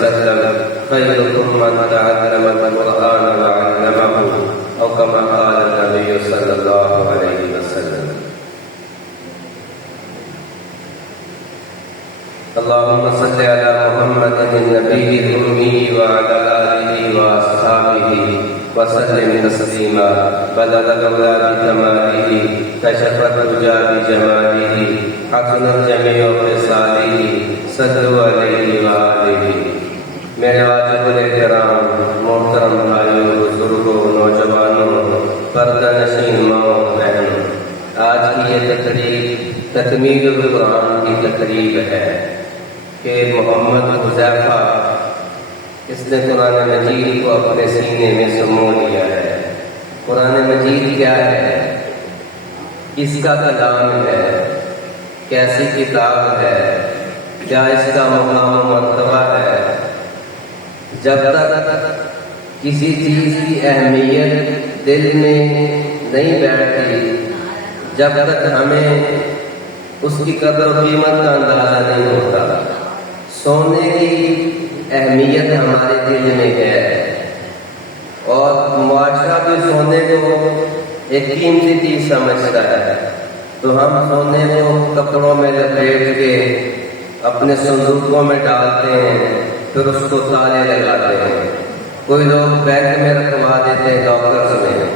وسلم خيركم من تعلم القرآن وعلمه أو كما قال النبي صلى الله عليه وسلم. اللهم صل على محمد النبي الأمي وعلى آله وأصحابه وسلم تسليما. بلغ العلا بكماله كشف الدجى بجماله حسنت جميع خصاله صلوا علیہ وآلہ. میرے واجب الاحترام محترم بھائیوں، بزرگوں، نوجوانوں، پردہ نشین ماؤں بہنوں، آج کی یہ تقریب تکمیل القرآن کی تقریب ہے کہ محمد حذیفہ اس نے قرآن مجید کو اپنے سینے میں سمو لیا ہے. قرآن مجید کیا ہے؟ کس کا کلام ہے؟ کیسی کتاب ہے؟ کیا اس کا مقام و مرتبہ ہے؟ جب تک کسی چیز کی اہمیت دل میں نہیں بیٹھتی، جب تک ہمیں اس کی قدر و قیمت کا اندازہ نہیں ہوتا. سونے کی اہمیت ہمارے دل میں ہے اور معاشرہ بھی سونے کو ایک قیمتی چیز سمجھتا ہے، تو ہم سونے کو کپڑوں میں لپیٹ کے اپنے صندوقوں میں ڈالتے ہیں، پھر اس کو تالے لگاتے ہیں. کوئی لوگ بینک میں رکھوا دیتے ہیں، لاکرز میں.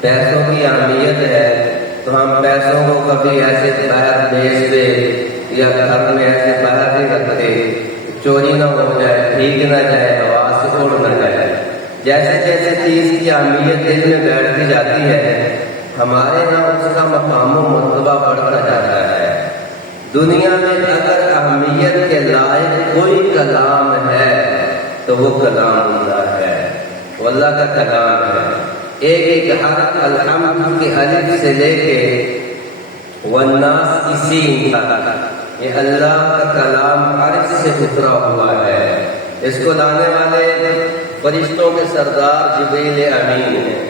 پیسوں کی اہمیت ہے تو ہم پیسوں کو کبھی ایسے باہر بھیج دے یا گھر میں ایسے باہر نہیں رکھتے، چوری نہ ہو جائے، بھیگ نہ جائے، ہوا سے اڑ نہ جائے. جیسے جیسے چیز کی اہمیت دل میں بیٹھتی جاتی ہے، ہمارے یہاں اس کا مقام و مرتبہ بڑھتا جاتا ہے. دنیا میں اگر اہمیت کے لائق کوئی کلام ہے تو وہ کلام اللہ ہے، وہ اللہ کا کلام ہے. ایک ایک حرف الحمد کے الف سے لے کے والناس کی سین تک یہ اللہ کا کلام عرش سے اترا ہوا ہے. اس کو لانے والے فرشتوں کے سردار جبریل امین ہیں،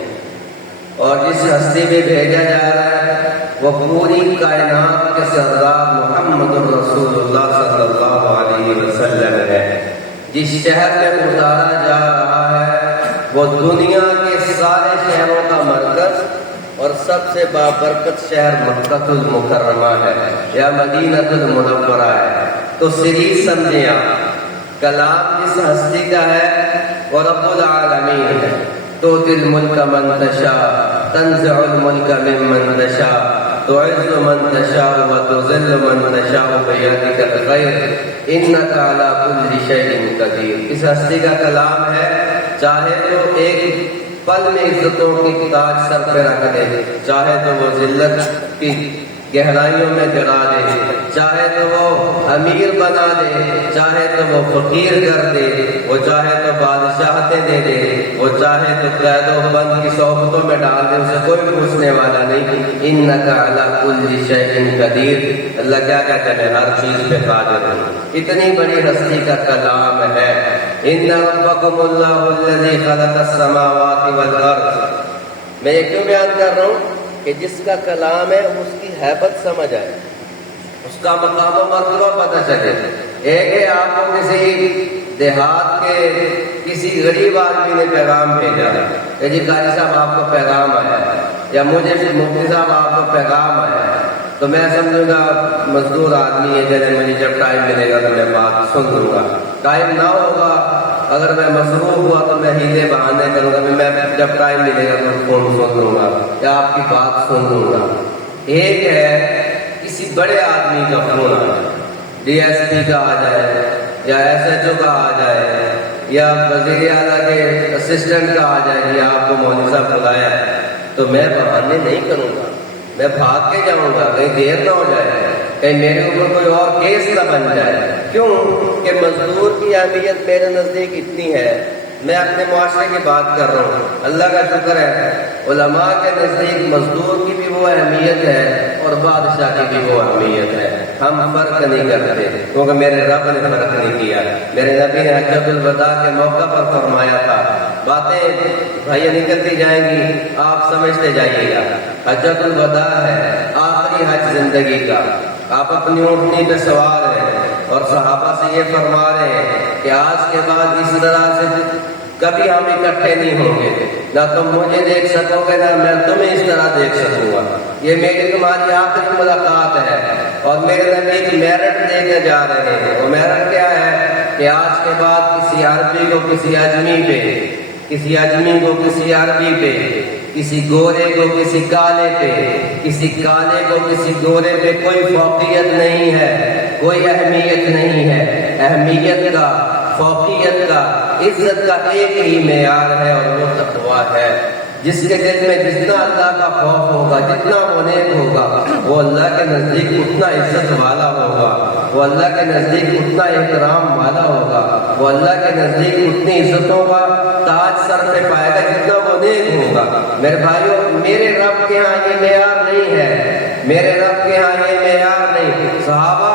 اور جس ہستی میں بھیجا جا رہا ہے وہ پوری کائنات کے سردار محمد رسول اللہ صلی اللہ علیہ وسلم ہے. جس شہر میں اتارا جا رہا ہے وہ دنیا کے سارے شہروں کا مرکز اور سب سے بابرکت شہر مکہ المکرمہ ہے یا مدینہ المنورہ ہے. تو سیریز سمجھیں آپ، کلام جس ہستی کا ہے وہ رب العالمین ہے. تؤتی الملک من تشاء تنزع الملک ممن تشاء تعز من تشاء وتذل من تشاء بیدک الخیر انک علی کل شیء قدیر. اس ہستی کا کلام ہے، چاہے تو ایک پل میں عزتوں کی تاج سر پہ رکھ دے، چاہے تو وہ ذلت کی گہرائیوں میں گرا دے، چاہے تو وہ امیر بنا دے، چاہے تو وہ فقیر کر دے، وہ چاہے تو بادشاہتیں دے دے، وہ چاہے تو قید و بند کی صحبتوں میں ڈال دے، اسے کوئی پوچھنے والا نہیں. انک علی کل شیء قدیر. اللہ کیا کہتے ہیں؟ ہر چیز پہ قادر ہے. اتنی بڑی ہستی کا کلام ہے. ان ربکم اللہ الذی خلق السماوات والارض. میں یہ کیوں بیان کر رہا ہوں کہ جس کا کلام ہے اس کی ہیبت سمجھ آئے، اس کا مقام و مرتبہ پتہ چلے. ایک ہے آپ کو کسی دیہات کے کسی غریب آدمی نے پیغام بھیجا کہ جی قاری صاحب آپ کو پیغام آیا ہے، یا مجھے مفتی صاحب آپ کو پیغام آیا ہے، تو میں سمجھوں گا مزدور آدمی ہے، جیسے مجھے جب ٹائم ملے گا تو میں بات سن لوں گا. ٹائم نہ ہوگا، اگر میں مصروف ہوا تو میں ہیلے بہانے کروں گا، میں جب ٹائم ملے گا تو فون سن لوں گا یا آپ کی بات سن لوں گا. ایک ہے کسی بڑے آدمی کا فون آ جائے، ڈی ایس پی کا آ جائے یا ایس ایچ او کا آ جائے یا وزیر اعلیٰ کے اسسٹنٹ کا آ جائے کہ آپ کو مولوی صاحب بلایا ہے، تو میں بہانے نہیں کروں گا، میں بھاگ کے جاؤں گا، کہیں دیر نہ ہو جائے، کہیں میرے اوپر کوئی اور کیس نہ بن جائے. کیوں کہ مزدور کی اہمیت میرے نزدیک اتنی ہے. میں اپنے معاشرے کی بات کر رہا ہوں، اللہ کا شکر ہے علماء کے نزدیک مزدور کی بھی وہ اہمیت ہے اور بادشاہ کی بھی وہ اہمیت ہے. ہم فرق نہیں کرتے کیونکہ میرے رب نے فرق نہیں کیا. میرے نبی نے حجۃ الوداع کے موقع پر فرمایا تھا، باتیں بھائی نکلتی جائیں گی، آپ سمجھتے جائیے گا. حجۃ الوداع ہے، آخری حج زندگی کا. آپ اپنی اونٹنی پہ سوار ہیں، اور صحابہ سے یہ فرما رہے ہیں کہ آج کے بعد اس طرح سے کبھی ہم اکٹھے نہیں ہوں گے، نہ تم مجھے دیکھ سکو گے نہ میں تمہیں اس طرح دیکھ سکوں گا، یہ میری تمہاری آخری ملاقات ہے۔ اور میرے نبی کی میرٹ دے کے جا رہے ہیں، وہ میرٹ کیا ہے کہ آج کے بعد کسی عربی کو کسی اجمی پہ، کسی اجمی کو کسی عربی پہ، کسی گورے کو کسی کالے پہ، کسی کالے کو کسی گورے پہ کوئی فوقیت نہیں ہے، کوئی اہمیت نہیں ہے۔ اہمیت کا، فوقیت کا، عزت کا ایک ہی معیار ہے اور وہ تقویٰ ہے۔ جس کے دل میں جتنا اللہ کا خوف ہوگا، جتنا وہ نیک ہوگا، وہ اللہ کے نزدیک اتنا عزت والا ہوگا، وہ اللہ کے نزدیک اتنا احترام والا ہوگا، وہ اللہ کے نزدیک اتنی عزتوں کا تاج سر پہ پائے گا جتنا وہ نیک ہوگا۔ میرے بھائیوں، میرے رب کے ہاں یہ معیار نہیں ہے، میرے رب کے ہاں یہ معیار نہیں۔ صحابہ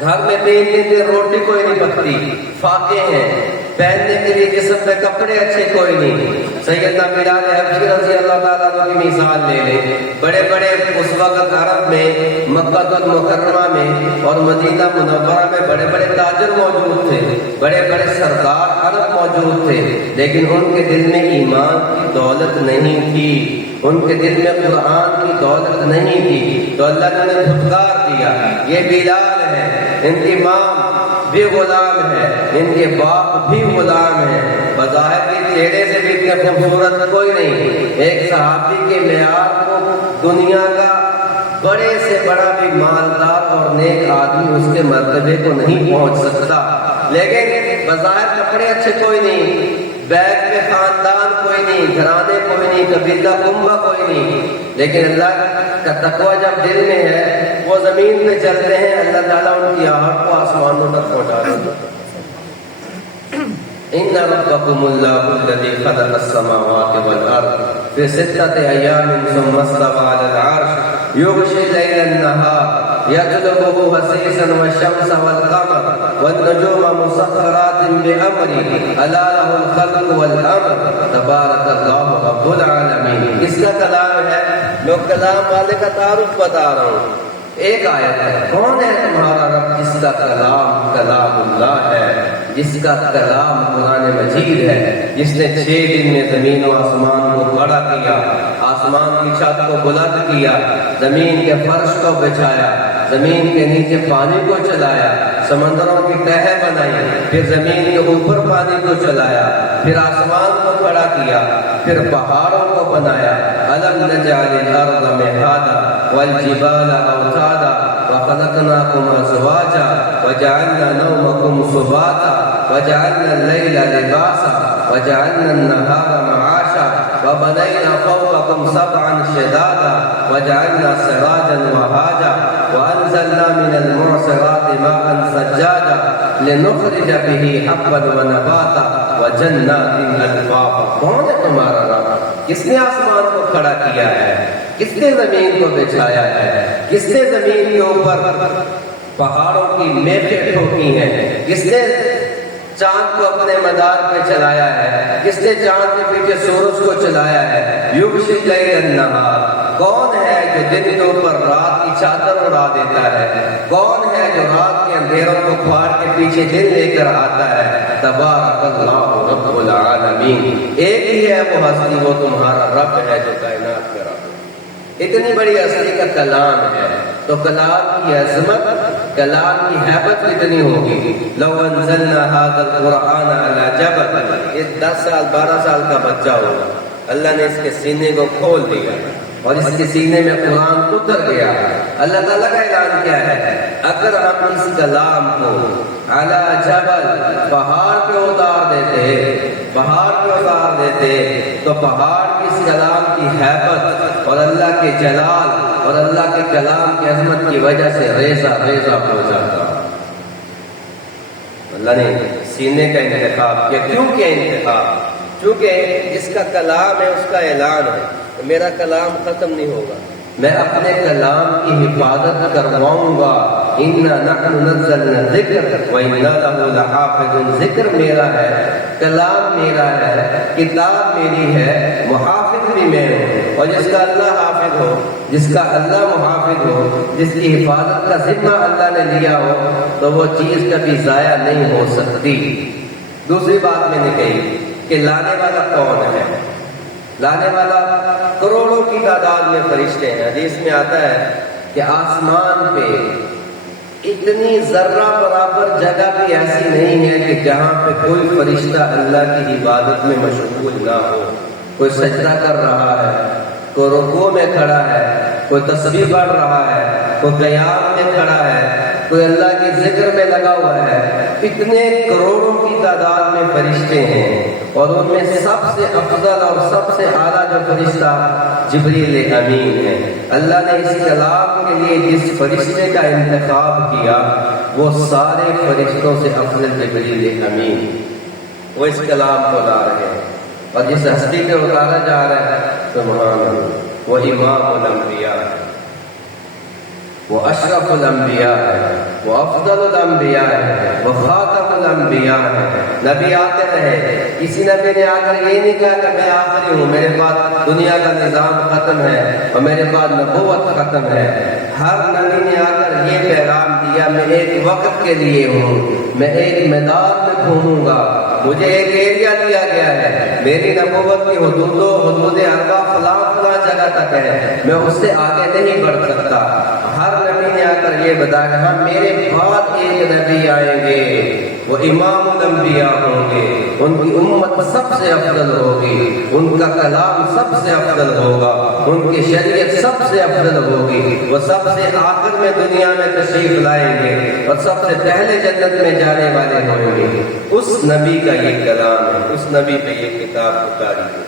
گھر میں 3 دن روٹی کوئی نہیں پکتی، فاقے ہیں، پہننے کے لیے جسم پہ کپڑے اچھے کوئی نہیں۔ سیدنا بلال حبشی رضی اللہ تعالیٰ عنہ کی مثال لے لیں، بڑے بڑے اس وقت عرب میں، مکہ المکرمہ میں اور مدینہ منورہ میں بڑے بڑے تاجر موجود تھے، بڑے بڑے سردار عرب موجود تھے، لیکن ان کے دل میں ایمان کی دولت نہیں تھی، ان کے دل میں قرآن کی دولت نہیں تھی، تو اللہ نے انہیں دھتکار دیا۔ یہ بلال ہے، ان کی ماں بھی غلام ہے، ان کے باپ بھی غلام ہے، بظاہر بھی چہرے سے بھی اتنے خوبصورت کوئی نہیں۔ ایک صحابی کے معیار کو دنیا کا بڑے سے بڑا بھی مالدار اور نیک آدمی اس کے مرتبے کو نہیں پہنچ سکتا، لیکن بظاہر کپڑے اچھے کوئی نہیں، بیگ میں خاندان کوئی نہیں، گھرانے کوئی نہیں، قبیلہ کنبہ کوئی نہیں، لیکن اللہ کا تقویٰ جب دل میں ہے، وہ زمین پہ چلتے ہیں، اللہ تعالیٰ ان کی آہٹ کو آسمانوں تک پہنچا دیتا ہے۔ ان ربکم اللہ الذی خلق السماوات والارض فی 6 ایام ثم استوى علی العرش یغشی اللیل النہار یطلبہ حثیثا والشمس والقمر والنجوم مسخرات بامرہ الا لہ الخلق والامر تبارک اللہ رب العالمین۔ اس کا کلام ہے، میں کلام والے کا تعارف بتا رہا ہوں۔ ایک آیت ہے، کون ہے تمہارا رب جس کا کلام کلام اللہ ہے، جس کا کلام قرآن مجید ہے، جس نے 6 دن میں زمین و آسمان کو کھڑا کیا، آسمان کی چھت کو بلند کیا، زمین کے فرش کو بچھایا، زمین کے نیچے پانی کو چلایا، سمندروں کی تہہ بنائی، پھر زمین کے اوپر پانی کو چلایا، پھر آسمان کو کھڑا کیا، پھر پہاڑوں کو بنایا۔ الم نجعل الارض مہادا والجبال اوتادا وخلقناکم ازواجا وجعلنا نومکم سباتا وجعلنا اللیل لباسا وجعلنا النہار معاشا وبنينا فوقكم 7 شدادا وجعلنا سراجا وهاجا وأنزلنا من المعصرات ماء ثجاجا لنخرج به حبا ونباتا وجنات ألفافا۔ کون ہے تمہارا رب؟ کس نے آسمان کو کھڑا کیا ہے؟ کس نے زمین کو بچھایا ہے؟ کس نے زمین کے اوپر پہاڑوں کی میخیں ٹھوکی ہیں؟ کس نے چاند کو اپنے مدار پہ چلایا ہے؟ کس نے چاند کے پیچھے سورج کو چلایا ہے؟ یغشی اللیل النہار، کون ہے جو دن کے اوپر رات کی چادر اڑا دیتا ہے؟ کون ہے جو رات کے اندھیروں کو پھاڑ کے پیچھے دن لے کر آتا ہے؟ تبارک اللہ رب العالمین۔ ایک ہی ہے وہ ہستی، وہ تمہارا رب ہے جو کائنات کا رب ہے۔ اتنی بڑی ہستی کا کلام ہے، تو کلام کی عظمت، کلام کی ہیبت کتنی ہوگی۔ لو انزلنا هذا القرآن على جبل، یہ 10 سال 12 سال کا بچہ ہوگا، اللہ نے اس کے سینے کو کھول دیا اور اس کے سینے میں قرآن اتر گیا۔ اللہ تعالیٰ کا اعلان کیا ہے؟ اگر ہم اس کلام کو علی جبل، پہاڑ پہ اتار دیتے، پہاڑ پہ اتار دیتے، تو پہاڑ اس کلام کی ہیبت اور اللہ کے جلال اور اللہ کے کلام کی عظمت کی وجہ سے ریزہ ریزہ ہو جاتا۔ اللہ نے سینے کا انتخاب کیا۔ کیوں کیا انتخاب؟ چونکہ جس کا کلام ہے اس کا اعلان ہے، میرا کلام ختم نہیں ہوگا، میں اپنے کلام کی حفاظت کرواؤں گا۔ اِنَّا نَحْنُ نَزَّلْنَا الذِّكْرَ وَإِنَّا لَهُ لَحَافِظُونَ۔ ذکر میرا ہے، کلام میرا ہے، کتاب میری ہے، محافظ بھی میں ہوں۔ اور جس کا اللہ حافظ ہو، جس کا اللہ محافظ ہو، جس کی حفاظت کا ذمہ اللہ نے لیا ہو، تو وہ چیز کبھی ضائع نہیں ہو سکتی۔ دوسری بات میں نے کہی کہ لانے والا کون ہے؟ لانے والا کروڑوں کی تعداد میں فرشتے ہیں۔ حدیث میں آتا ہے کہ آسمان پہ اتنی ذرہ برابر جگہ بھی ایسی نہیں ہے کہ جہاں پہ کوئی فرشتہ اللہ کی عبادت میں مشغول نہ ہو۔ کوئی سجدہ کر رہا ہے، کوئی رکوع میں کھڑا ہے، کوئی تسبیح پڑھ رہا ہے، کوئی قیام میں کھڑا ہے، کوئی اللہ کے ذکر میں لگا ہوا ہے۔ اتنے کروڑوں کی تعداد میں فرشتے ہیں، اور ان میں سب سے افضل اور سب سے اعلیٰ جو فرشتہ جبریل امین ہے۔ اللہ نے اس کلام کے لیے جس فرشتے کا انتخاب کیا وہ سارے فرشتوں سے افضل جبریل امین، وہ اس کلام کو لا رہے ہیں، اور جس ہستی پہ اتارا جا رہا ہے سبحان اللہ، وہ امام الانبیاء ہے، وہ اشرف الانبیاء ہے، وہ افضل الانبیاء ہے، وہ خاتم الانبیاء ہے۔ نبی آتے رہے، کسی نبی نے آ کر یہ نہیں کہا کہ میں آخری ہوں، میرے بعد دنیا کا نظام ختم ہے اور میرے بعد نبوت ختم ہے۔ ہر نبی نے آ کر یہ پیغام دیا میں ایک وقت کے لیے ہوں، میں ایک میدان میں گھوموں گا، مجھے ایک ایریا دیا گیا ہے، میری نبوت کی حدود اربع فلاں فلاں جگہ تک ہے، میں اس سے آگے نہیں بڑھ سکتا۔ ہر نبی نے آ کر یہ بتایا کہ ہاں میرے بعد ایک نبی آئیں گے، وہ امام الانبیاء ہوں گے، ان کی امت سب سے افضل ہوگی، ان کا کلام سب سے افضل ہوگا، ان کی شریعت سب سے افضل ہوگی، وہ سب سے آخر میں دنیا میں تشریف لائیں گے اور سب سے پہلے جنت میں جانے والے ہوں گے۔ اس نبی کا یہ کلام ہے، اس نبی پہ یہ کتاب اتاری ہے۔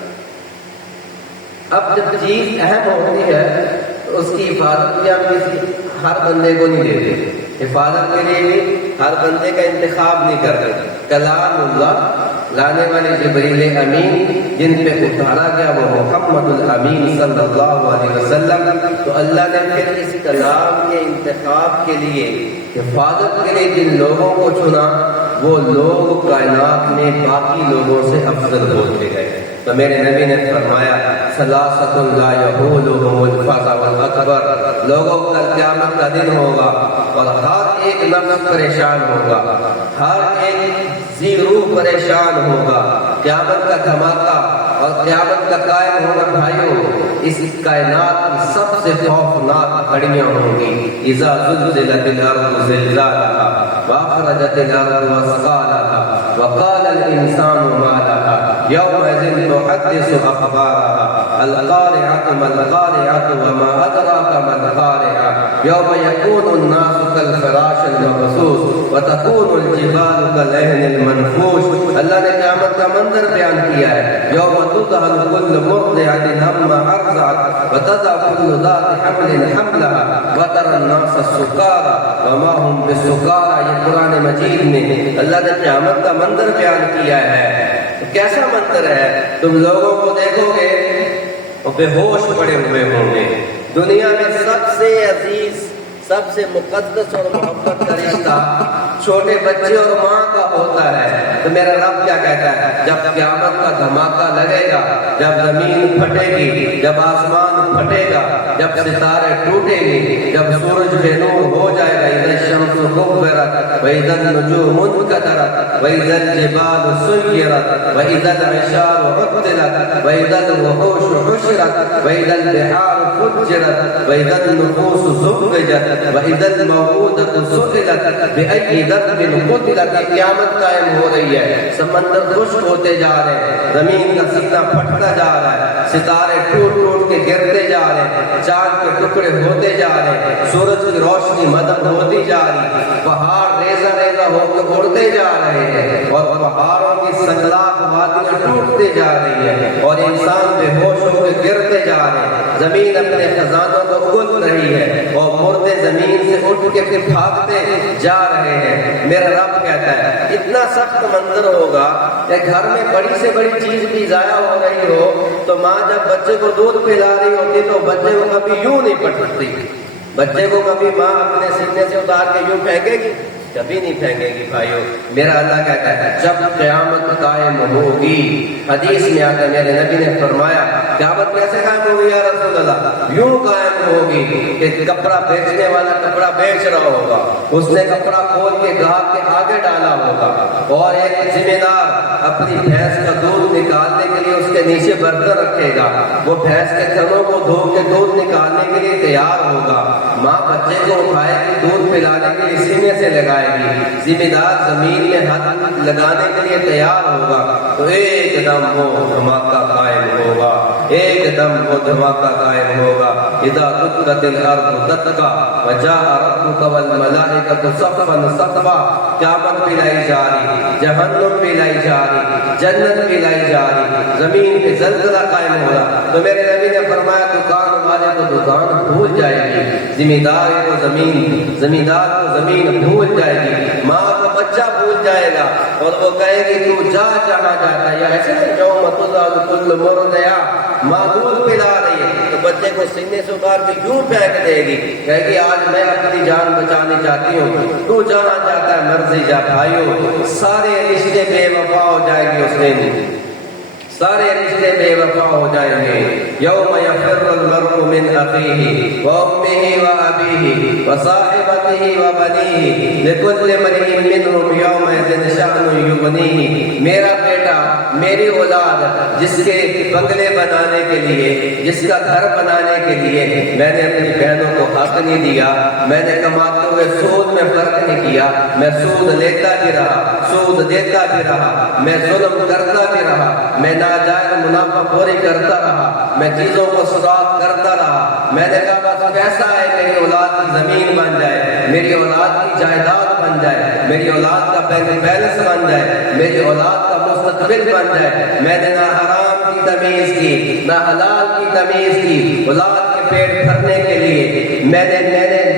اب جب چیز اہم ہوتی ہے تو اس کی حفاظت بھی ہم کسی ہر بندے کو نہیں دیتے، حفاظت کے لیے بھی ہر بندے کا انتخاب نہیں کرتے۔ کلام اللہ لانے والے جبریل امین جن پہ اتارا گیا وہ محمد الامین صلی اللہ علیہ وسلم، تو اللہ نے پھر اس کلام کے انتخاب کے لیے، حفاظت کے لیے جن لوگوں کو چنا وہ لوگ کائنات میں باقی لوگوں سے افضل ہوتے گئے۔ تو میرے نبی نے فرمایا ثلاثۃ لا یحولهم الفزع الاکبر، لوگوں کا قیامت کا دن ہوگا اور ہر ایک نفس پریشان ہوگا، ہر ایک ذی روح پریشان ہوگا، قیامت کا دھماکہ اور قیامت کا قائم ہونا بھائیوں اس کائنات کی سب سے خوفناک گھڑیاں ہوں گی۔ اذا زلزلت الارض زلزالها واخرجت الارض اثقالها وقال الانسان ما لها يومئذ تحدث اخبارها القارعة ما القارعة وما ادراك ما القارعة يوم يكون الناس كالفراش المبثوث وتكون الجبال كالعهن المنفوش۔ اللہ نے قیامت کا منظر بیان کیا ہے، یوم تذهل كل مرضعة عما ارضعت وتضع كل ذات حمل حملها وترى الناس سکارى وما هم بسکارى۔ یہ قرآن مجید میں اللہ نے قیامت کا منظر بیان کیا ہے۔ کیسا منظر ہے؟ تم لوگوں کو دیکھو گے وہ بے ہوش پڑے ہوئے ہوں گے۔ دنیا میں سب سے عزیز، سب سے مقدس اور محبت کا رشتہ چھوٹے بچے اور ماں کا ہوتا ہے۔ تو میرا رب کیا کہتا ہے؟ جب قیامت کا دھماکہ لگے گا، جب زمین پھٹے گی، جب آسمان پھٹے گا، جب ستارے ٹوٹیں گے، جب سورج بے نور ہو جائے گا، اذا الشمس كورت واذا النجوم انكدرت واذا الجبال سيرت واذا العشار عطلت واذا الوحوش حشرت واذا البحار فجرت واذا النفوس زوجت واذا الموءودة سئلت بأي ذنب قتلت۔ قیامت قائم ہو رہی ہے، سمندر خشک ہوتے جا رہے ہیں، زمین کا سینہ پھٹتا جا رہا ہے، ستارے ٹوٹ ٹوٹ کے گرتے جا رہے ہیں، چاند کے ٹکڑے ہوتے جا رہے ہیں، سورج کی روشنی مدد ہوتی جا رہی ہے، پہاڑ ریزہ ریزہ ہو کے اڑتے جا رہے ہیں اور پہاڑوں کی سنگلاخ وادیاں ٹوٹتے جا رہی ہیں اور انسان بے ہوش ہو کے گرتے جا رہے ہیں، زمین اپنے خزانوں کو کھل رہی ہے اور مردے زمین سے اٹھ کے پھر بھاگتے جا رہے ہیں۔ میرا رب کہتا ہے اتنا سخت منظر ہوگا کہ گھر میں بڑی سے بڑی چیز بھی ضائع ہو رہی ہو تو ماں جب بچے کو دودھ پلا رہی ہوتی تو بچے کو کبھی یوں نہیں پٹکتی، بچے کو کبھی ماں اپنے سینے سے اتار کے یوں پھینکے گی؟ کبھی نہیں پھینکے گی بھائیو۔ میرا اللہ کہتا ہے جب قیامت قائم ہوگی، حدیث میں آتا ہے میرے نبی نے فرمایا قیامت کیسے قائم ہوگی یا رسول اللہ؟ یوں قائم ہوگی کہ کپڑا بیچنے والا کپڑا بیچ رہا ہوگا، اس نے کپڑا کھول کے گاہک کے آگے ڈالا ہوگا، اور ایک ذمہ دار اپنی بھینس کا دودھ نکالنے کے لیے اس کے نیچے برتن رکھے گا، وہ بھینس کے تھنوں کو دھو کے دودھ نکالنے کے لیے تیار ہوگا، ماں بچے کو اٹھائے گی دودھ پلانے کے لیے سینے سے لگائے گی، ذمہ دار زمین میں ہاتھ لگانے کے لیے تیار ہوگا، تو ایک دم وہ دھماکہ قائم ہوگا، ایک دم وہ دھماکہ قائم ہوگا۔ اذا دکت الارض دکا وجاء ربک والملائکۃ صفا صفا، قیامت پلائی جا رہی، جہنم پلائی جا رہی، جنت پلائی جا رہی، زمین پہ زلزلہ قائم ہو رہا، تو میرے نبی نے فرمایا دکان والے کو دکان بھول جائے گی، ذمہ دار کو زمین بھول جائے گی، ماں کو بچہ بھول جائے گا، اور وہ کہے گی تو جا جہاں جاتا ہے، یا ایسے نہیں یوم تدعو کل مرضع، ماں دودھ پلا رہی ہے تو بچے کو سینے سے اتار کے یوں پھینک دے گی، کہے گی آج میں اپنی جان بچانے چاہتی ہوں، تو جہاں جاتا ہے مرضی جا۔ بھائیو سارے رشتے بے وفا ہو جائیں گے، اس دن سارے رشتے بے وفا ہو جائیں گے۔ یوم یفر المرء من اخیہ وامہ وابیہ وصاحبتہ وبنیہ لکل امرئ منہم یومئذ شأن یغنیہ، میرا بیٹا، میری اولاد، جس کے بنگلے بنانے کے لیے، جس کا گھر بنانے کے لیے میں نے اپنی بہنوں کو حق نہیں دیا، میں نے کماتے ہوئے سود میں فرق نہیں کیا، میں سود لیتا بھی رہا، سود دیتا بھی رہا، میں ظلم کرتا بھی رہا، میں ناجائز منافع خوری کرتا رہا، میں چیزوں کو سراغ کرتا رہا، میں نے کہا بس کیسا ہے میری اولاد کی زمین بن جائے، میری اولاد کی جائیداد بن جائے، میری اولاد کا بینک بیلنس بن جائے، میری اولاد کا مستقبل بن جائے۔ میں نے نہ حرام کی تمیز کی نہ حلال کی تمیز کی، اولاد کے پیٹ بھرنے کے لیے میں نے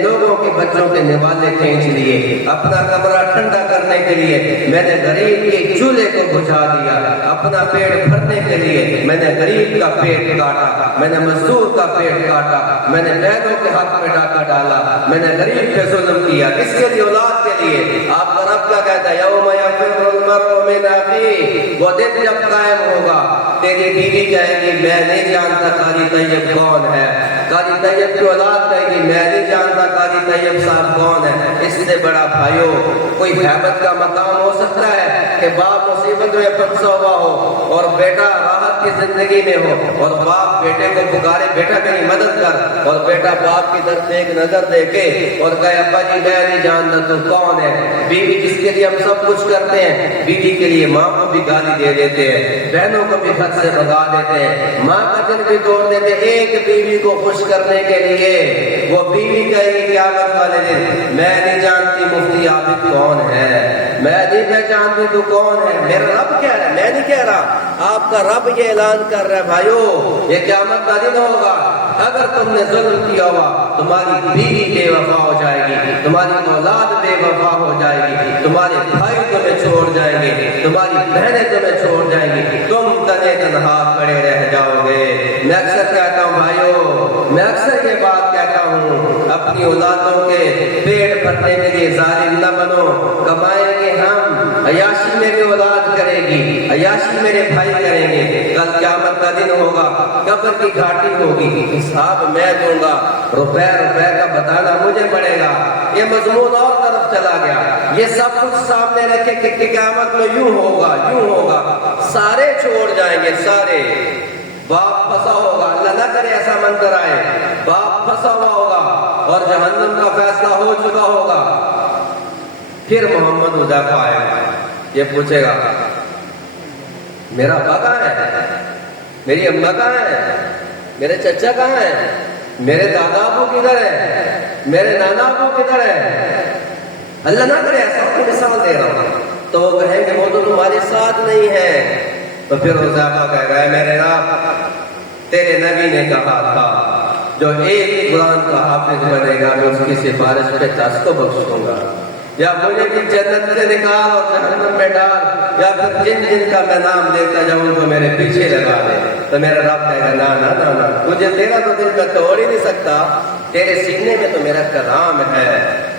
لوگوں کے بچوں کے نوالے کھینچ لیے، اپنا کمرہ ٹھنڈا کرنے کے لیے میں نے غریب کے چولہے کو بجھا دیا، اپنا پیٹ بھرنے کے لیے میں نے غریب کا پیٹ کاٹا، میں نے مزدور کا پیٹ کاٹا، میں نے غیروں کے حق میں ڈاکہ ڈالا، میں نے غریب پہ ظلم کیا، کس کے لیے؟ اولاد کے لیے۔ آپ کا رب کیا کہتا ہے؟ یوم یفر المرء من اخیہ، وہ دن جب قائم ہوگا تیری بیوی کہے گی میں نہیں جانتا قاری طیب کون ہے، قاری طیب کی اولاد کہے گی میں نہیں جانتا قاری طیب صاحب کون ہے۔ اس سے بڑا بھائیو کوئی حیبت کا مقام ہو سکتا ہے کہ باپ مصیبت میں پھنسا ہوا ہو اور بیٹا راحت کی زندگی میں ہو، اور باپ بیٹے کو پکارے بیٹا میری مدد کر، اور بیٹا باپ کی طرف ایک نظر دیکھے اور کہے ابا جی میں نہیں جانتا تو کون ہے۔ بیوی جس کے لیے ہم سب کچھ کرتے ہیں، بیوی کے لیے ماں کو بھی گالی دے دیتے ہیں، بہنوں کو بھی گھر سے بھگا دیتے ہیں، ماں کا دل بھی توڑ دیتے ہیں ایک بیوی کو خوش کرنے کے لیے۔ وہ بیوی کہے گی قیامت والے دن میں نہیں جانتی مفتی عابد کون ہے، میں نہیں پہچانتی تو کون ہے، میرا رب کہہ رہا ہے، میں نہیں کہہ رہا، آپ کا رب یہ اعلان کر رہا ہے بھائیو یہ قیامت کا دن ہوگا، اگر تم نے ظلم کیا ہوا تمہاری بیوی بے وفا ہو جائے گی، تمہاری اولاد بے وفا ہو جائے گی، تمہارے بھائی تمہیں چھوڑ جائیں گے، تمہاری بہنیں تمہیں چھوڑ جائیں گی، تم تنے تنہا کھڑے رہ جاؤ گے۔ میں اکثر کہتا ہوں بھائیو، میں اکثر یہ بات کہتا ہوں، اپنی اولادوں کے پیٹ بھرنے کے لیے ظالم نہ بنو، کمائیں گے ہم، عیاشی میری اولاد کرے گی، عیاشی میرے بھائی کریں گے، کل قیامت کا دن ہوگا، قبر کی گھاٹی ہوگی، حساب میں دوں گا، روپے کا بتانا مجھے پڑے گا۔ یہ مضمون اور طرف چلا گیا، یہ سب کچھ سامنے رکھے کہ قیامت میں یوں ہوگا یوں ہوگا، سارے چھوڑ جائیں گے، سارے، باپ پھنسا ہوگا، اللہ نہ کرے ایسا منظر آئے، باپ پھنسا ہوا ہوگا اور جہنم کا فیصلہ ہو چکا ہوگا، پھر محمد حذیفہ آئے گا، یہ پوچھے گا میرا ابا کہاں ہے، میری اماں کہاں ہے، میرے چچا کہاں ہے، میرے دادا ابو کدھر ہے، میرے نانا ابو کدھر ہے؟ اللہ نہ کرے ایسا، کو مثال دے رہا ہوں، تو وہ کہیں گے وہ تو تمہارے ساتھ نہیں ہے، تو پھر حذیفہ کہہ رہا ہے میرے رب تیرے نبی نے کہا تھا جو ایک قرآن کا حافظ بنے گا میں اس کی سفارش پہ 10 کو بخشوں گا، یا مجھے بھی جنت سے نکال اور جہنم میں ڈال، یا پھر جن جن کا میں نام لیتا جاؤں ان کو میرے پیچھے لگا دے۔ تو میرا رب کہے گا نا تجھے تیرا تو دل میں توڑ ہی نہیں سکتا، تیرے سینے میں تو میرا کلام ہے،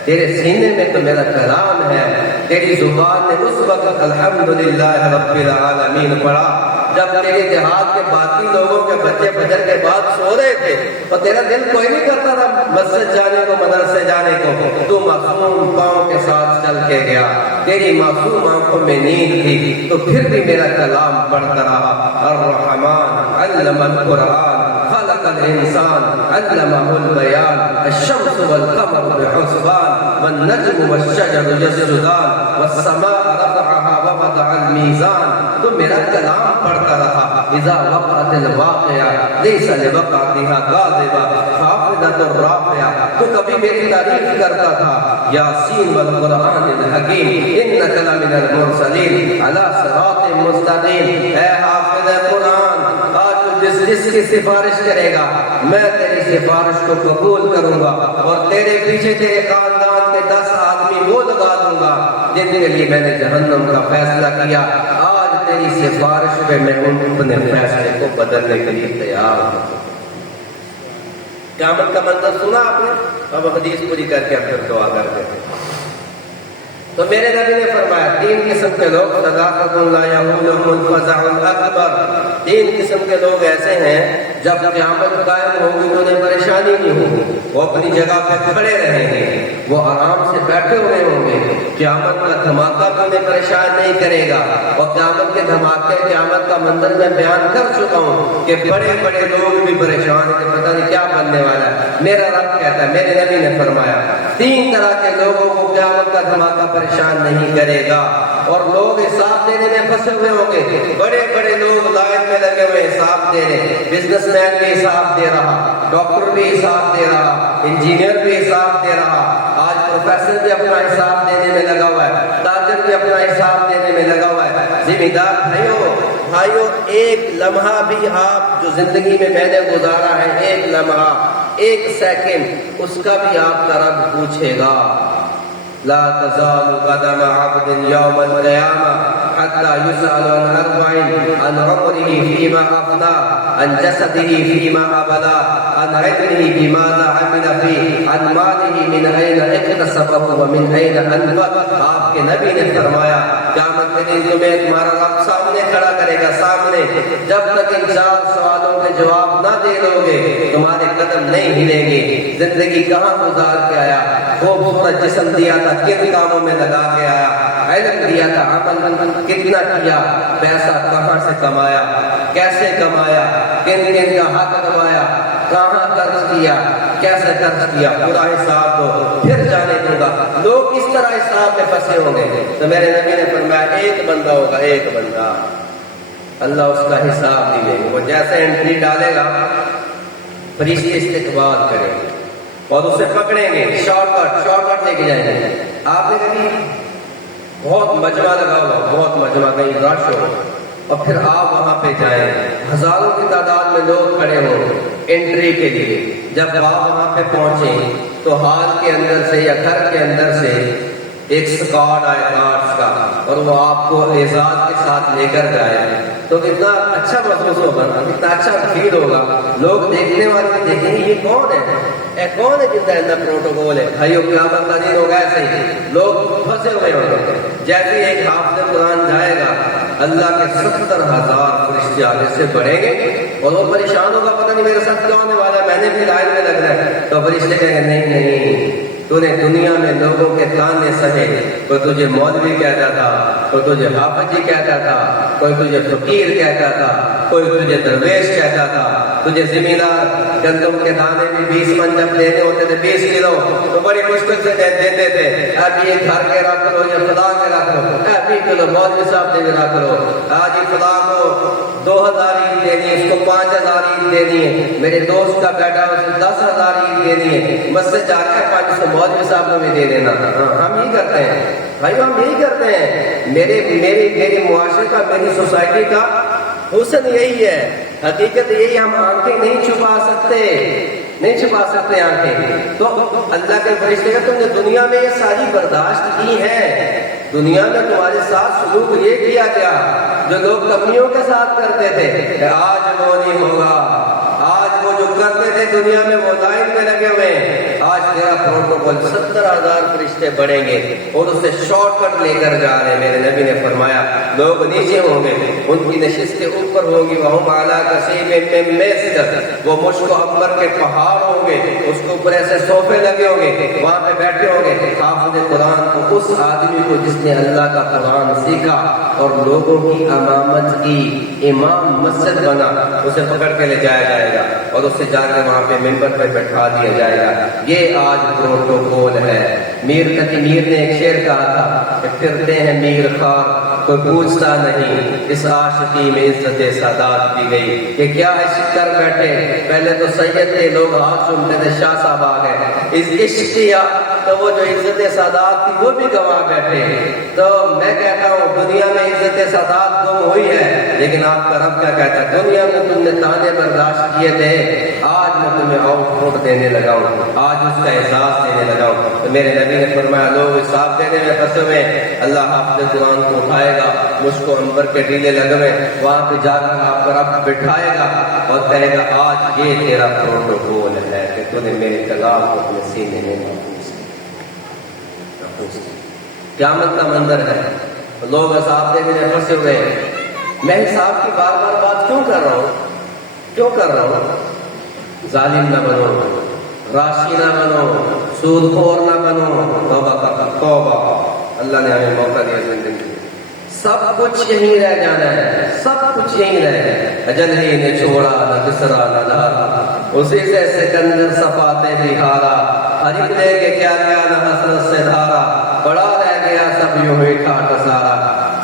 تیرے سینے میں تو میرا کلام ہے، تیری زبان نے اس وقت الحمدللہ رب العالمین پڑھا جب تیرے دیہات کے باقی لوگوں کے بچے فجر کے بعد سو رہے تھے اور تیرا دل کوئی نہیں کرتا تھا مسجد جانے کو مدرسے جانے کو، تو معصوم پاؤں کے ساتھ چل کے گیا، تیری معصوم آنکھوں میں نیند تھی تو پھر بھی میرا کلام پڑھتا رہا۔ الرحمن علم القرآن خلق الانسان علمه البیان الشمس والقمر بحسبان والنجم والشجر يسجدان والسماء رفعها ووضع الميزان، تو میرا کلام پڑھتا رہا۔ اذا وقعت الواقعہ ليس لوقعتها كاذبہ خافضۃ رافعہ، تو کبھی میری تعریف کرتا تھا۔ یاسین والقرآن الحکیم انک لمن المرسلین علی صراط مستقیم، اے حافظ قرآن، جس کی سفارش کرے گا میں تیری سفارش کو قبول کروں گا اور تیرے پیچھے تیرے خاندان کے 10 آدمی وہ لگا دوں گا جن کے لیے میں نے جہنم کا فیصلہ کیا۔ آج تیری سفارش پہ میں اپنے فیصلے کو بدلنے کے لیے تیار ہوں۔ قیامت کا منظر سنا آپ نے؟ اب حدیث پوری کر کے پھر دعا کرتے ہیں۔ تو میرے نبی نے فرمایا 3 قسم کے لوگ، صداقت لا یحولهم الفزع الاکبر، 3 قسم کے لوگ ایسے ہیں جب قیامت قائم ہوگی تو انہیں پریشانی نہیں ہوگی، وہ اپنی جگہ پہ کھڑے رہیں گے، وہ آرام سے بیٹھے ہوئے ہوں گے، قیامت کا دھماکہ بھی انہیں پریشان نہیں کرے گا۔ اور قیامت کے دھماکے، قیامت کا منظر میں بیان کر چکا ہوں کہ بڑے بڑے لوگ بھی پریشان ہیں کہ پتہ نہیں کیا بننے والا ہے۔ میرا رب کہتا ہے، میرے نبی نے فرمایا 3 طرح کے لوگوں کو قیامت کا دھماکہ پریشان نہیں کرے گا، اور لوگ حساب دینے میں پھنسے ہوئے ہوں گے۔ بڑے بڑے لوگ لائن میں لگے ہوئے حساب دے رہے، بزنس مین بھی حساب دے رہا، ڈاکٹر بھی حساب دے رہا، انجینئر بھی حساب دے رہا، آج پروفیسر بھی اپنا حساب دینے میں لگا ہوا ہے، تاجر بھی اپنا حساب دینے میں لگا ہوا ہے۔ ذمہ دار بھائیو، ایک لمحہ بھی آپ جو زندگی میں نے گزارا ہے، ایک لمحہ، 1 سیکنڈ، اس کا بھی آپ کا رب پوچھے گا۔ لا تزال قدم عبد يوم القيامة حتى يسأل عن 4، عن عمره فيما أفنى، عن جسده فيما أبلى، عن علمه بماذا عمل فيه، عن ماله من أين اكتسبه ومن أين أنفق۔ آپ کے نبی نے فرمایا قیامت کے دن تمہیں تمہارا رب سامنے کھڑا کرے گا، سامنے، جب تک ان 4 سوالوں کے جواب نہ دے لو گے تمہارے قدم نہیں ہلیں گے۔ زندگی کہاں گزار کے آیا، خوبصورت جسم دیا تھا، کن کاموں میں لگا کے آیا، علم دیا تھا، عمل کتنا کیا، پیسہ کہاں سے کمایا، کیسے کمایا، کن کن کا حق دبایا، کہاں خرچ کیا، کیسے خرچ کیا، پورا حساب دو پھر جانے دوں گا۔ لوگ اس طرح حساب میں پھنسے ہوں گے۔ تو میرے نبی نے فرمایا 1 بندہ ہوگا، 1 بندہ، اللہ اس کا حساب نہیں لے گا۔ وہ جیسے انٹری ڈالے گا فرشتے استقبال کریں گے اور اسے پکڑیں گے، شارٹ کٹ لے کے جائیں گے۔ آپ نے کبھی بہت مجمع لگا ہوا، بہت مجمع، کہیں رش ہو اور پھر آپ وہاں پہ جائیں، ہزاروں کی تعداد میں لوگ کھڑے ہوں انٹری کے لیے۔ جب آپ وہاں پہ پہنچیں تو ہال کے اندر سے یا گھر کے اندر سے ایک اسکواڈ آئے گارڈز کا اور وہ آپ کو اعزاز کے ساتھ لے کر جائے تو کتنا اچھا محسوس ہوگا، کتنا اچھا فیل ہوگا۔ لوگ دیکھنے والے دیکھیں گے یہ کون ہے، اے کون ہے جن کا اتنا پروٹوکول ہے۔ بھائیو قیامت کا دن ہوگا ایسے ہی، لوگ پھنسے ہوئے ہوں گے۔ جیسے ایک حافظ قرآن جائے گا اللہ کے 70,000 فرشتے آگے سے بڑھیں گے اور وہ پریشان ہوگا، پتہ نہیں میرے ساتھ کیا ہونے والا ہے، میں نے بھی لائن میں لگنا ہے۔ تو فرشتے کہیں گے نہیں، تو نے دنیا میں لوگوں کے تانے سہے، کوئی تجھے مولوی کہتا تھا، کوئی تجھے حافظ جی کہتا تھا، کوئی تجھے فقیر کہتا تھا، کوئی تجھے درویش کہتا تھا، تجھے زمیندار گندم کے دانے بھی 20 من جب دینے ہوتے تھے 20 کلو تو بڑی مشکل سے دیتے تھے۔ اب یہ گھر کے رکھ لو، یہ خدا کے رکھ لو، 20 کلو مولوی صاحب نے بھی رکھ لو، آج یہ خدا کو 2000 عید دینی ہے، اس کو 5000 عید دینی ہے، میرے دوست کا بیٹا اسے 10,000 عید دینی ہے، مجھ سے جا کے 500 مولوی صاحب کو بھی دے دینا تھا۔ ہم یہی کرتے ہیں بھائی، ہم یہی کرتے ہیں۔ میرے معاشرے کا، میری سوسائٹی کا حسن یہی ہے، حقیقت یہی، ہم آنکھیں نہیں چھپا سکتے آنکھیں۔ تو اللہ کے فرشتے کہتے ہیں تم نے دنیا میں یہ ساری برداشت کی ہے، دنیا میں تمہارے ساتھ سلوک یہ کیا گیا جو لوگ کمیوں کے ساتھ کرتے تھے، آج وہ نہیں ہوگا، آج وہ جو کرتے تھے دنیا میں وہ لائن میں لگے ہوئے ہیں، آج تیرا پروٹوکول 70,000 فرشتے بڑھیں گے اور اسے شارٹ کٹ لے کر جا رہے ہیں۔ میرے نبی نے فرمایا لوگ نیچے ہوں گے، ان کی نشستیں اوپر ہوگی، وہم اعلیٰ کثیب من مسک، وہ مشک و عنبر کے پہاڑ ہوں گے، اس کے اوپر ایسے صوفے لگے ہوں گے، وہاں پہ بیٹھے ہوں گے حافظ قرآن کو، اس آدمی کو جس نے اللہ کا قرآن سیکھا اور لوگوں کی امامت کی، امام مسجد بنا، اسے پکڑ کے لے جایا جائے گا اور اسے جا کے وہاں پہ ممبر پہ بٹھا دیا جائے گا۔ یہ آج پروٹوکول ہے۔ میر تقی میر نے ایک شعر کہا تھا کہ پھرتے ہیں میر خار کوئی پوچھتا نہیں، اس عاشقی میں عزت سادات دی گئی کہ کیا عشق کر بیٹھے، پہلے تو سید تھے، لوگ ہاتھ چومتے تھے، شاہ صاحب آ گئے، اس عشق کیا تو وہ جو عزت سادات تھی وہ بھی گوا بیٹھے۔ تو میں کہتا ہوں دنیا میں عزت سادات گم ہوئی ہے، لیکن آپ کا رب کیا کہتا ہے، دنیا میں تم نے تانے برداشت کیے تھے، آج میں تمہیں آؤٹ فوٹ دینے لگا ہوں، آج اس کا احساس دینے لگا ہوں۔ تو میرے نبی نے فرمایا لوگ حساب دینے میں پھنسے ہوئے، اللہ حافظ قرآن کو اٹھائے گا، مجھ کو عنبر کے ڈیلے لگوے، وہاں پہ جا کر آپ کا رب بٹھائے گا اور کہے گا آج یہ تیرا پروٹوکول ہے کہ تو نے میرے کلام کو اپنے سینے میں محفوظ کیا۔ قیامت کا منظر ہے، لوگ حساب دینے میں پھنسے ہوئے ہیں۔ میں حساب کی بار بار بات کیوں کر رہا ہوں؟ کیوں کر رہا ہوں؟ ظالم نہ بنو، راشی نہ بنو، سود خور نہ بنو، توبہ کا توبہ۔ اللہ نے ہمیں موقع دیا زندگی، سب کچھ یہیں رہ جانا ہے، سب کچھ یہیں رہے، اجل ہی نے چھوڑا نہ کسرا نہ دھارا، اسی سے سکندر صفاتے بھی ہارا، خرید لے کے کیا کیا نہ حسرت سے دھارا، بڑا رہ گیا سب یوں ہی ٹھاٹ سارا،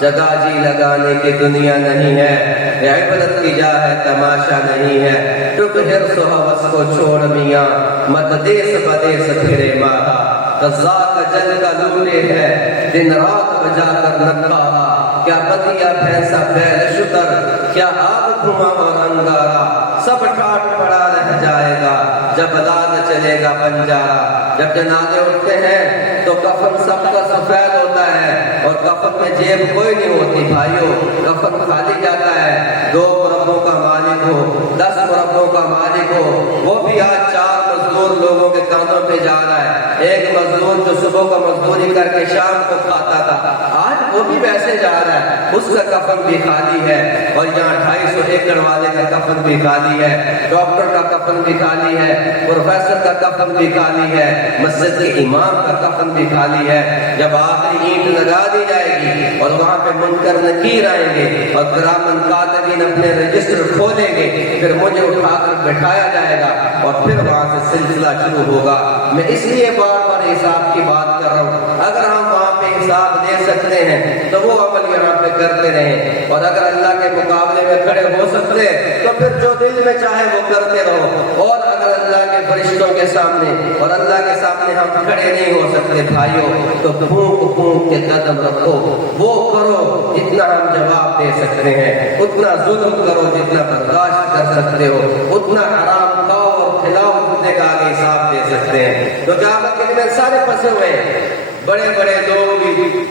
جگہ جی لگانے کی دنیا نہیں ہے، یہ عبرت کی جا ہے تماشا نہیں ہے، ٹک حرص و ہوس کو چھوڑ میاں، مت دیس بدیس پھرے مارا، قزاق جل کا لوٹے ہے، دن رات بجا کر نکھارا، کیا بدیا بھینسا بیل شتر، کیا آگ دھواں اور انگارا، سب ٹاٹ پڑا رہ جائے گا جب لاد چلے گا بنجارا۔ جب جنازے اٹھتے ہیں تو کفن سب کا سفید ہوتا ہے اور کفن میں جیب کوئی نہیں ہوتی بھائیوں، کفن خالی جاتا ہے، 2 مربوں کا مالک ہو، 10 مربوں کا مالک ہو، وہ بھی آج 4 مزدور لوگوں کے کاندھوں پہ جا رہا ہے، ایک مزدور جو صبح کو مزدوری کر کے شام کو کھاتا تھا آج وہ بھی ویسے جا رہا ہے، اس کا کفن بھی خالی ہے، اور یہاں 250 ایکڑ والے کا کفن بھی خالی ہے، ڈاکٹر کا کفن بھی خالی ہے، پروفیسر کا کفن بھی خالی ہے، مسجد کے امام کا کفن بھی خالی ہے۔ جب آخری اینٹ لگا دی جائے گی اور وہاں پہ منکر نکیر آئیں گے اور کرامن کاتبین اپنے رجسٹر کھولیں گے، پھر مجھے اٹھا کر بٹھایا جائے گا اور پھر وہاں سے سلسلہ شروع ہوگا۔ میں اس لیے بار بار حساب کی بات کر رہا ہوں، اگر ہم وہاں پہ حساب دے سکتے ہیں تو وہ عمل یہاں پہ کرتے رہیں، اور اگر اللہ کے مقابلے میں کھڑے ہو سکتے تو پھر جو دل میں چاہے وہ کرتے رہو، اور اگر اللہ کے فرشتوں کے سامنے اور اللہ کے سامنے ہم کھڑے نہیں ہو سکتے بھائیوں، تو پھونک پھونک کے قدم رکھو، وہ کرو جتنا ہم جواب دے سکتے ہیں، اتنا ظلم کرو جتنا برداشت کر سکتے ہو، اتنا حرام کھاؤ اور کھلاؤ جتنے کا آگے حساب دے سکتے ہیں۔ تو قیامت کے دن سارے پھنسے ہوئے ہیں، بڑے بڑے لوگ بھی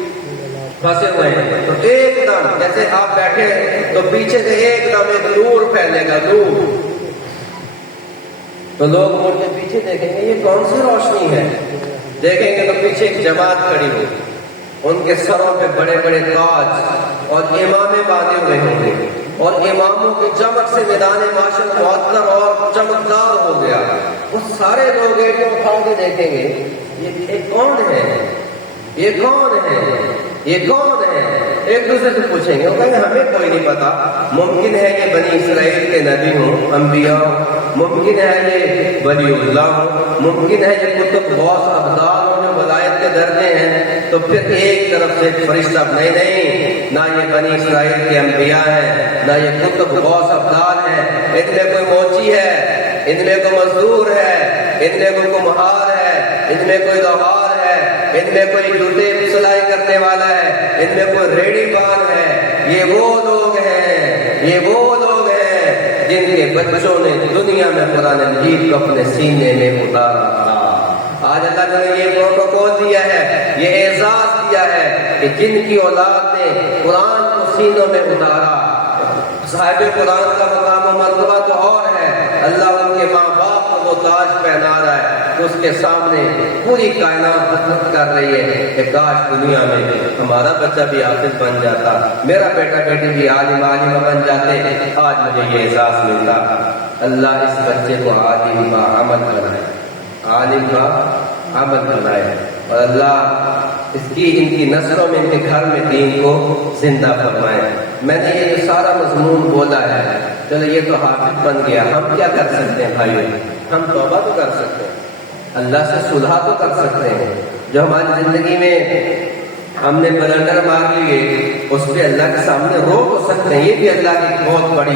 پھنسے ہوئے ہیں، تو ایک دم جیسے آپ بیٹھے تو پیچھے سے ایک دم ایک نور پھیلے گا، نور، تو لوگ مڑ کے پیچھے دیکھیں گے یہ کون سی روشنی ہے، دیکھیں گے تو پیچھے ایک جماعت کھڑی ہو، ان کے سروں پہ بڑے بڑے تاج اور امامے باندھے ہوئے ہوں گے، اور اماموں کی چمک سے میدان معاشر معطر اور چمکدار ہو گیا۔ وہ سارے لوگ ایک اٹھا کے دیکھیں گے یہ کون ہے، یہ کون ہے، یہ کون ہے، ایک دوسرے سے پوچھیں گے، وہ کہیں گے ہمیں کوئی نہیں پتا، ممکن ہے یہ بنی اسرائیل کے نبی ہوں، انبیاء ہوں، ممکن ہے یہ ولی اللہ ہوں، ممکن ہے یہ کتب غوث ابدال ہوں جو ولایت کے درجے ہیں۔ تو پھر ایک طرف سے فرشتہ نہیں، نہ یہ بنی اسرائیل کے انبیاء ہیں، نہ یہ کتب غوث ابدال ہیں، ان میں کوئی موچی ہے، ان میں کوئی مزدور ہے، ان میں کوئی کمہار ہے، ان میں کوئی لوہار ہے، ان میں کوئی جوتے سلائی کرنے والا ہے، ان میں کوئی ریڑھی بان ہے۔ یہ وہ لوگ ہیں، یہ وہ لوگ ہیں جن کے بچوں نے دنیا میں قرآن مجید کو اپنے سینے میں اتارا تھا۔ آج اللہ نے یہ پروٹوکول دیا ہے، یہ اعزاز دیا ہے کہ جن کی اولاد نے قرآن کو سینوں میں اتارا، صاحب قرآن کا مقام و مرتبہ تو اور ہے، اللہ ان کے ماں باپ کو وہ تاج پہنا رہا ہے تو اس کے سامنے پوری کائنات خدمت کر رہی ہے کہ کاش دنیا میں ہمارا بچہ بھی حافظ بن جاتا، میرا بیٹا بیٹی بھی عالمہ بن جاتے، آج مجھے یہ احساس ملتا۔ اللہ اس بچے کو عالم با عمل بنائے، عالم با عمل بنائے، اور اللہ ان کی نسلوں میں، ان کے گھر میں دین کو زندہ فرمائے۔ میں نے یہ جو سارا مضمون بولا ہے، چلو یہ تو حافظ بن گیا، ہم کیا کر سکتے ہیں بھائیو؟ ہم توبہ تو کر سکتے ہیں، اللہ سے صلح تو کر سکتے ہیں۔ جو ہماری زندگی میں ہم نے بلنڈر مار لیے، اس پہ اللہ کے سامنے رو تو سکتے ہیں، یہ بھی اللہ کی بہت بڑی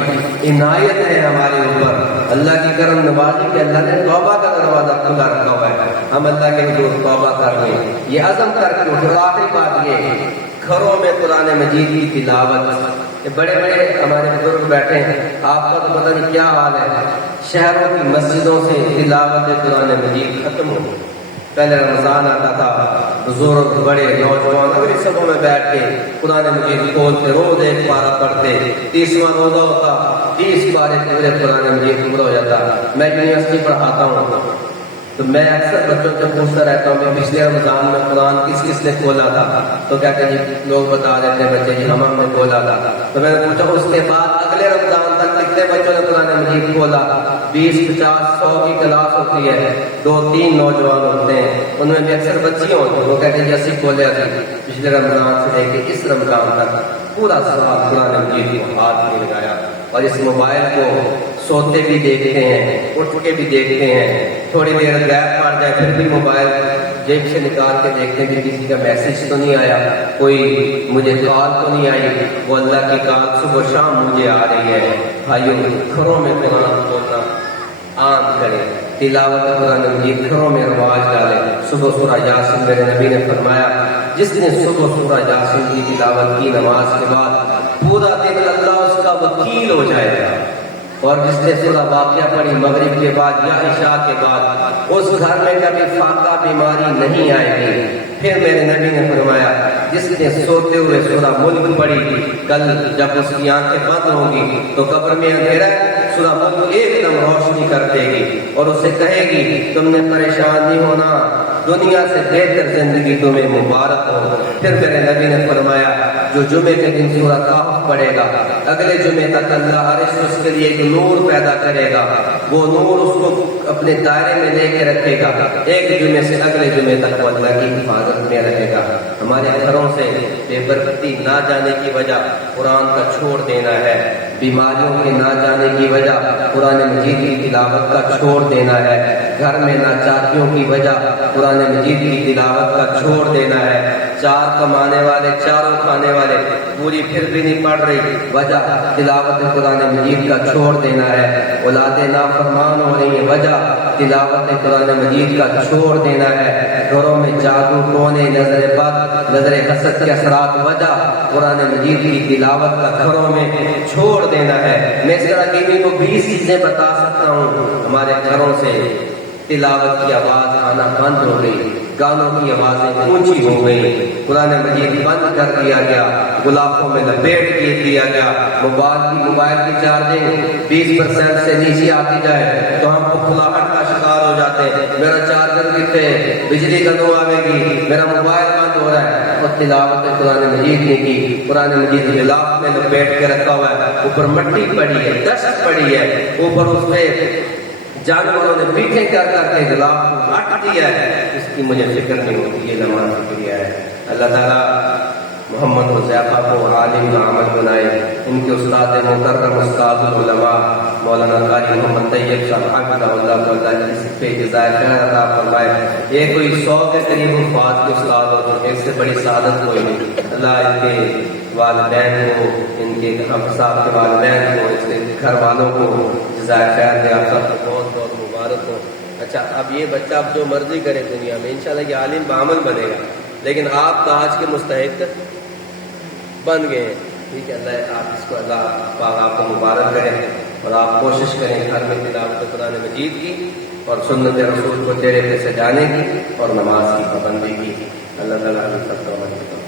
عنایت ہے ہمارے اوپر، اللہ کی کرم نوازی کہ اللہ نے توبہ کا دروازہ کھلا رکھا ہوا ہے، ہم اللہ کے حضور توبہ کر لیں، یہ عزم کر کے اٹھو۔ آخری بات یہ، گھروں میں قرآن مجید کی تلاوت، یہ بڑے بڑے ہمارے بزرگ بیٹھے ہیں، آپ کا تو پتہ نہیں کیا حال ہے، شہروں کی مسجدوں سے تلاوت قرآن مجید ختم ہو گئی۔ پہلے رمضان آتا تھا، بزرگ بڑے نوجوان اگلی سبوں میں بیٹھ کے قرآن مجید کھولتے، روز ایک پارہ پڑھتے، 30واں روزہ ہوتا، 30 پارے پورے قرآن مجید پورا ہو جاتا۔ میں یونیورسٹی پڑھاتا ہوں تو میں اکثر بچوں سے پوچھتا رہتا ہوں کہ پچھلے رمضان میں قرآن کس کس نے کھولا تھا، تو کیا کہ لوگ بتا دیتے ہیں بچے جی ہم نے کھولا تھا۔ تو میں نے پوچھا اس کے بعد اگلے رمضان تک کتنے بچوں نے قرآن مجید کھولا؟ 20 50 100 کی کلاس ہوتی ہے، 2-3 نوجوان ہوتے ہیں، ان میں بھی اکثر بچیاں ہوتی ہیں، وہ کہتے ہیں جی اسی کھولے تھے پچھلے رمضان سے لے کے اس رمضان تک پورا سال قرآن مجید کو ہاتھ نہیں لگایا۔ اور اس موبائل کو سوتے بھی دیکھتے ہیں، اٹھ کے بھی دیکھتے ہیں، تھوڑی دیر گیپ پڑ جائے پھر بھی موبائل جیب سے نکال کے دیکھتے ہیں کہ کسی کا میسج تو نہیں آیا، کوئی مجھے کال تو نہیں آئی۔ وہ اللہ کی کال صبح شام مجھے آ رہی ہے۔ بھائیوں، گھروں میں قرآن کھولنا عام کریں، تلاوت قرآن مجید گھروں میں رواج ڈالیں۔ صبح سورہ یاسین میرے نبی نے فرمایا جس نے صبح سورہ یاسین کی تلاوت کی نماز کے بعد پورا دن اللہ اس کا وکیل ہو جائے گا، اور جس نے سورہ واقعہ پڑھی مغرب کے بعد یا عشاء کے بعد اس گھر میں کبھی فاقہ بیماری نہیں آئے گی۔ پھر میرے نبی نے فرمایا جس نے سوتے ہوئے سورہ ملک پڑھی، کل جب اس کی آنکھیں بند ہوں گی تو قبر میں اندھیرا سورہ ملک ایک دم روشنی کر دے گی اور اسے کہے گی تم نے پریشان نہیں ہونا، دنیا سے بہتر زندگی تمہیں مبارک ہو۔ پھر میرے نبی نے فرمایا جو جمعے کے دن سورہ کہف پڑھے گا اگلے جمعے تک اللہ عرش اس کے لیے ایک نور پیدا کرے گا، وہ نور اس کو اپنے دائرے میں لے کے رکھے گا، ایک جمعے سے اگلے جمعے تک وہ اللہ کی حفاظت میں رہے گا۔ ہمارے گھروں سے بے برکتی نہ جانے کی وجہ قرآن کا چھوڑ دینا ہے، بیماریوں کے نہ جانے کی وجہ قرآن مجید کی تلاوت کا چھوڑ دینا ہے، گھر میں ناچاکیوں کی وجہ قرآن مجید کی تلاوت کا چھوڑ دینا ہے، 4 کمانے والے 4 کھانے والے پوری پھر بھی نہیں پڑھ رہی، وجہ تلاوت قرآن مجید کا چھوڑ دینا ہے، اولادیں نافرمان ہو رہی ہیں، وجہ تلاوت قرآن مجید کا چھوڑ دینا ہے، گھروں میں جادو ٹونے نظر بد نظر حسد کے اثرات، وجہ قرآن مجید کی تلاوت کا گھروں میں چھوڑ دینا ہے۔ میں اس طرح کی کو 20 چیزیں بتا سکتا ہوں۔ ہمارے گھروں سے تلاوت کی آواز آنا بند ہو گئی، گانوں کی آوازیں اونچی ہو گئی، قرآن مجید بند کر دیا گیا، غلافوں میں لپیٹ دیا گیا، موبائل کی چارجنگ 20% سے نیچے آتی جائے تو ہم کھلاہٹ کا شکار ہو جاتے ہیں، میرا چارجر کتنے، بجلی کدوں آئے گی، میرا موبائل بند ہو رہا ہے، اور تلاوت قرآن مجید نے کی۔ قرآن مجید غلاف میں لپیٹ کے رکھا ہوا ہے، اوپر مٹی پڑی ہے، ڈسٹ پڑی ہے، اوپر اس پہ جانوروں نے پیٹھیں کر کے غلاف کو اٹ دیا ہے، اس کی مجھے فکر نہیں ہوتی، یہ نماز فکریہ ہے۔ اللہ تعالیٰ محمد حذیفہ کو عالم عمل بنائے، ان کے استاد مکرم استاد العلماء مولانا قاری محمد طیب صاحب حفظہ اللہ کو اللہ اس پہ جزائے خیر عطا فرمائے۔ یہ کوئی 100 کے قریب حفاظ کے استاد ہوتے ہیں، اس سے بڑی سعادت کوئی نہیں۔ اللہ ان کے والدین کو، ان کے صاحب کے والدین کو، اس کے گھر والوں کو جزائے خیر دے، آپ سب کو بہت بہت مبارک ہو۔ اچھا، اب یہ بچہ اب جو مرضی کرے دنیا میں انشاءاللہ یہ عالم بعمل بنے گا، لیکن آپ تاج کے مستحق بن گئے ہیں، ٹھیک ہے۔ اللہ آپ اس کو اللہ پاک آپ کو مبارک کریں، اور آپ کوشش کریں گھر میں تلاوت قرآن مجید کی اور سنت رسول کو چہرے پہ سجانے کی اور نماز کی پابندی کی۔ اللہ تعالیٰ ہم سب کو